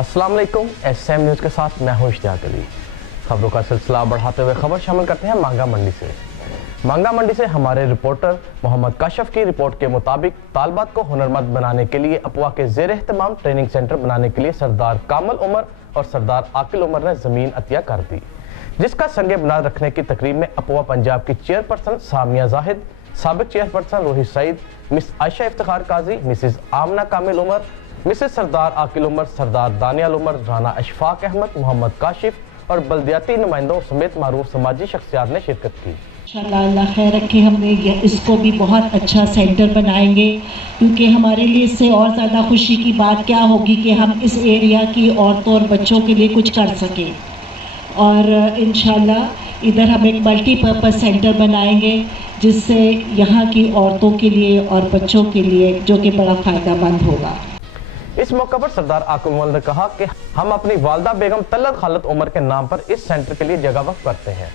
अस्सलाम वालेकुम। SM news के साथ मैं हूं इश्तियाक अली। खबरों का सिलसिला बढ़ाते हुए खबर शामिल करते हैं मांगा मंडी से। मांगा मंडी से हमारे रिपोर्टर मोहम्मद काशफ की रिपोर्ट के मुताबिक तालबात को हुनरमंद बनाने के लिए अपवा के ज़ेर एहतमाम ट्रेनिंग सेंटर बनाने के लिए सरदार कामल उमर और सरदार आकिल उमर ने ज़मीन अतिया कर दी, जिसका संगे बुनियाद रखने की तकरीब में अपवा पंजाब की चेयरपर्सन सामिया जाहिद, साबिक चेयरपर्सन रोहित सईद, मिस आयशा इफ्तिखार काजी, मिसिज आमना कामिल उमर, मिसेस सरदार आकिल उमर, सरदार दानियाल उमर, राना अशफाक अहमद, मोहम्मद काशिफ और बल्दियाती नुमाइंदों समेत मारूफ समाजी शख्सियात ने शिरकत की। इंशाअल्लाह अल्लाह खैर रखे, हमने इसको भी बहुत अच्छा सेंटर बनाएंगे, क्योंकि हमारे लिए इससे और ज़्यादा खुशी की बात क्या होगी कि हम इस एरिया की औरतों और बच्चों के लिए कुछ कर सकें। और इंशाअल्लाह इधर हम एक मल्टीपर्पज़ सेंटर बनाएंगे जिससे यहाँ की औरतों के लिए और बच्चों के लिए जो कि बड़ा फ़ायदेमंद होगा। इस मौके पर सरदार आकिल उमर ने कहा कि हम अपनी वालदा बेगम तलत खालत उमर के नाम पर इस सेंटर के लिए जगह वक्फ करते हैं।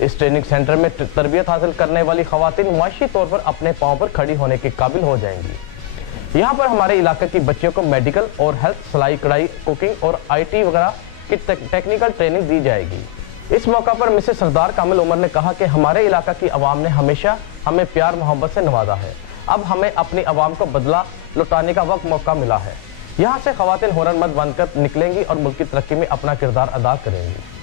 इस ट्रेनिंग सेंटर में तरबियत हासिल करने वाली खवातीन मुआशी तौर पर अपने पाँव पर खड़ी होने के काबिल हो जाएंगी। यहाँ पर हमारे इलाके की बच्चियों को मेडिकल और हेल्थ, सिलाई कढ़ाई, कुकिंग और IT वगैरह की टेक्निकल ट्रेनिंग दी जाएगी। इस मौका पर मिसेस सरदार कामिल उमर ने कहा कि हमारे इलाका की आवाम ने हमेशा हमें प्यार मोहब्बत से नवाजा है। अब हमें अपनी आवाम को बदला लौटाने का वक्त मौका मिला है। यहाँ से खवातीन हुनरमंद बनकर निकलेंगी और मुल्क की तरक्की में अपना किरदार अदा करेंगी।